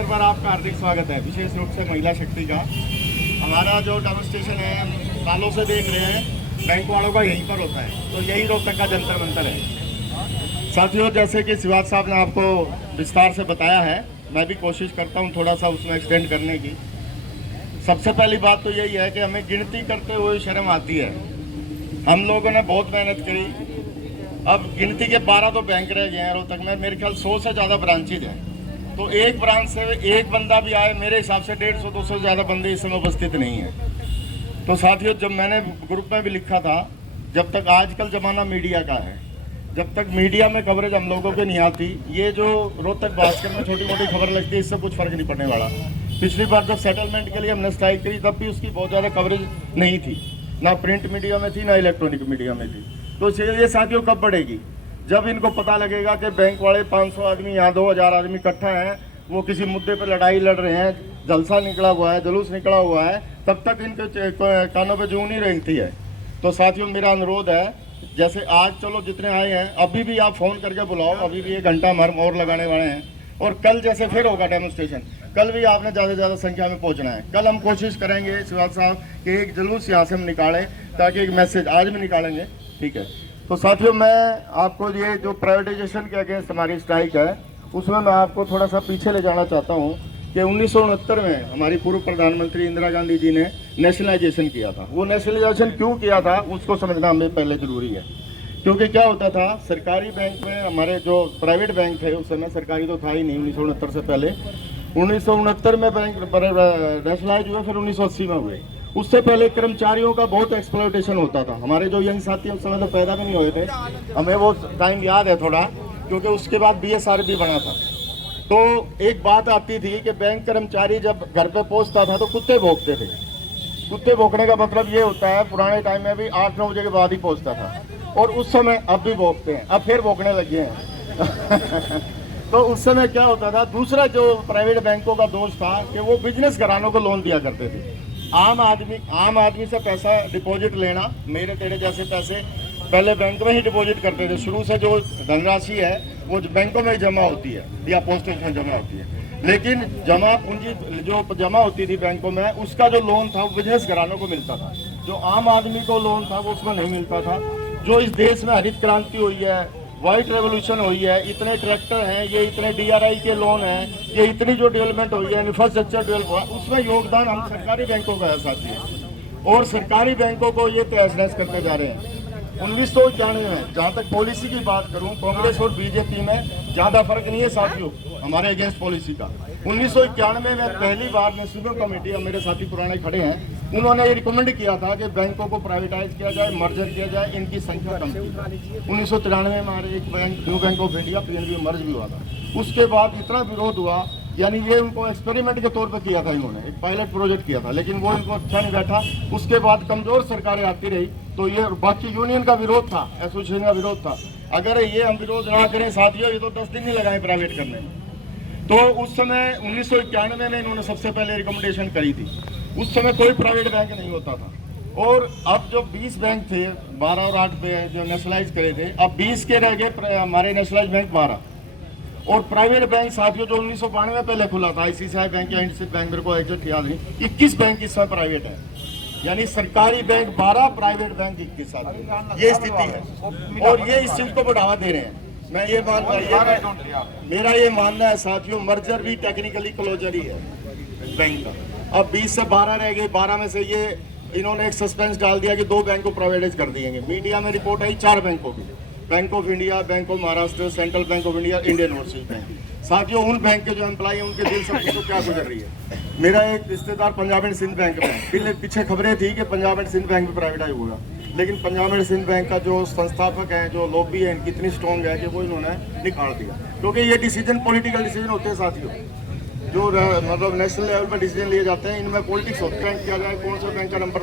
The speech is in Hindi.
सेंटर पर आपका हार्दिक स्वागत है, विशेष रूप से महिला शक्ति का। हमारा जो डेमोन्स्ट्रेशन है हम सालों से देख रहे हैं, बैंक वालों का यहीं पर होता है, तो यही रोहतक का जंतर मंतर है। साथियों, जैसे कि शिवाज साहब ने आपको विस्तार से बताया है, मैं भी कोशिश करता हूँ थोड़ा सा उसमें एक्सटेंड करने की। सबसे पहली बात तो यही है कि हमें गिनती करते हुए शर्म आती है। हम लोगों ने बहुत मेहनत करी, अब गिनती के 12 तो बैंक रह गए हैं रोहतक में। मेरे ख्याल 100 से ज़्यादा ब्रांचेज हैं, तो एक ब्रांच से एक बंदा भी आए, मेरे हिसाब से 150-200 से ज़्यादा बंदे इस समय उपस्थित नहीं है। तो साथियों, जब मैंने ग्रुप में भी लिखा था, जब तक आजकल ज़माना मीडिया का है, जब तक मीडिया में कवरेज हम लोगों को नहीं आती, ये जो रोहतक भास्कर में छोटी मोटी खबर लगती है, इससे कुछ फ़र्क नहीं पड़ने वाला। पिछली बार जब सेटलमेंट के लिए हमने स्ट्राइक करी, तब भी उसकी बहुत ज़्यादा कवरेज नहीं थी, ना प्रिंट मीडिया में थी, ना इलेक्ट्रॉनिक मीडिया में थी। तो ये साथियों कब बढ़ेगी? जब इनको पता लगेगा कि बैंक वाले 500 आदमी या 2000 आदमी इकट्ठा हैं, वो किसी मुद्दे पर लड़ाई लड़ रहे हैं, जलसा निकला हुआ है, जुलूस निकला हुआ है, तब तक इनके कानों पे जूं नहीं रहती है। तो साथियों, मेरा अनुरोध है, जैसे आज चलो जितने आए हैं, अभी भी आप फ़ोन करके बुलाओ, अभी भी 1 घंटा हम और लगाने वाले हैं। और कल जैसे फिर होगा डेमोन्स्ट्रेशन, कल भी आपने ज़्यादा से ज़्यादा संख्या में पहुंचना है। कल हम कोशिश करेंगे शिवाज साहब कि एक जुलूस यहाँ से हम निकालें, ताकि एक मैसेज आज भी निकालेंगे, ठीक है। तो साथियों, मैं आपको ये जो प्राइवेटाइजेशन के अगेंस्ट हमारी स्ट्राइक है, उसमें मैं आपको थोड़ा सा पीछे ले जाना चाहता हूँ कि 1969 में हमारी पूर्व प्रधानमंत्री इंदिरा गांधी जी ने नेशनलाइजेशन किया था। वो नेशनलाइजेशन क्यों किया था, उसको समझना हमें पहले ज़रूरी है। क्योंकि क्या होता था, सरकारी बैंक में हमारे जो प्राइवेट बैंक थे, उस समय सरकारी तो था ही नहीं 1969 से पहले। 1969 में बैंक नेशनलाइज हुए, फिर 1980 में हुए। उससे पहले कर्मचारियों का बहुत एक्सप्लॉयटेशन होता था। हमारे जो यंग साथी उस समय तो पैदा भी नहीं हुए थे, हमें वो टाइम याद है थोड़ा, क्योंकि उसके बाद BSR भी बना था। तो एक बात आती थी कि बैंक कर्मचारी जब घर पे पहुंचता था तो कुत्ते भौंकते थे। कुत्ते भौंकने का मतलब ये होता है, पुराने टाइम में भी 8-9 बजे के बाद ही पहुंचता था, और उस समय अब भी भौंकते हैं, अब फिर भौंकने लगे हैं। तो उस समय क्या होता था, दूसरा जो प्राइवेट बैंकों का दोष था कि वो बिजनेस घरानों को लोन दिया करते थे। आम आदमी से पैसा डिपॉजिट लेना, मेरे तेरे जैसे पैसे पहले बैंक में ही डिपॉजिट करते थे। शुरू से जो धनराशि है वो बैंकों में जमा होती है या पोस्ट ऑफिस में जमा होती है, लेकिन जमा पूंजी जो जमा होती थी बैंकों में, उसका जो लोन था वो बिजनेस घरानों को मिलता था। जो आम आदमी को लोन था वो उसमें नहीं मिलता था। जो इस देश में हरित क्रांति हुई है, व्हाइट रेवोल्यूशन हुई है, इतने ट्रैक्टर हैं, ये इतने DRI के लोन हैं, ये इतनी जो डेवलपमेंट हुई है, इंफ्रास्ट्रक्चर डेवलप हुआ, उसमें योगदान हम सरकारी बैंकों का है साथियों। और सरकारी बैंकों को ये तहस-नहस करते जा रहे हैं। 1991 में, जहाँ तक पॉलिसी की बात करूँ, कांग्रेस और BJP में ज़्यादा फर्क नहीं है साथियों हमारे अगेंस्ट पॉलिसी का। 1991 में पहली बार नेशनल कमेटी, मेरे साथी पुराने खड़े हैं, उन्होंने ये रिकमेंड किया था कि बैंकों को प्राइवेटाइज किया जाए, मर्जर किया जाए, इनकी संख्या कम की। 1993 में हमारे एक bank new bank of India PNB मर्ज भी हुआ था। उसके बाद इतना विरोध हुआ, यानी ये उनको एक्सपेरिमेंट के तौर पर किया था, इन्होंने एक पायलट प्रोजेक्ट किया था, लेकिन वो इनको अच्छा नहीं बैठा। उसके बाद कमज़ोर सरकारें आती रही, तो ये बाकी यूनियन का विरोध था, एसोसिएशन का विरोध था। अगर ये हम विरोध ना करें साथियों, ये तो 10 दिन नहीं लगाए प्राइवेट करने में। तो उस समय 1991 में इन्होंने सबसे पहले रिकमेंडेशन करी थी। उस समय कोई प्राइवेट बैंक नहीं होता था, और अब जो 20 बैंक थे, 12 और 8 पे जो नेशनलाइज करे थे, अब 20 के रह गए हमारे नेशनलाइज बैंक 12। और प्राइवेट बैंक साथियों जो 1992 में पहले खुला था, ICICI बैंक या इंडसइंड बैंक, मेरे को एग्जैक्ट याद नहीं, 21 बैंक इस समय प्राइवेट है। यानी सरकारी बैंक 12, प्राइवेट बैंक 21 साथियों, ये स्थिति है। और ये इस चीज को बढ़ावा दे रहे हैं। मैं ये मेरा ये मानना है साथियों, मर्जर भी टेक्निकली क्लोजर ही है बैंक का। अब 20 से 12 रह गए, 12 में से ये इन्होंने एक सस्पेंस डाल दिया कि 2 बैंक को प्राइवेटाइज कर दिएंगे। मीडिया में रिपोर्ट आई 4 बैंकों की, bank of India, bank of Maharashtra, central bank of India, Indian overseas bank. साथियों, उन बैंक के जो एम्प्लॉय हैं उनके दिल सब को क्या गुजर रही है। मेरा एक रिश्तेदार पंजाब एंड सिंध बैंक में, पीछे खबरें थी कि पंजाब एंड सिंध बैंक भी प्राइवेटाइज होगा, लेकिन पंजाब एंड सिंध बैंक का जो संस्थापक है, जो लॉबी है, इनकी इतनी स्ट्रॉन्ग है कि वो इन्होंने निकाल दिया। क्योंकि ये डिसीजन पॉलिटिकल डिसीजन होते हैं साथियों, जो मतलब नेशनल लेवल पर डिसीजन लिए जाते हैं, इनमें पॉलिटिक्स होता है, क्या जाए कौन से बैंक का नंबर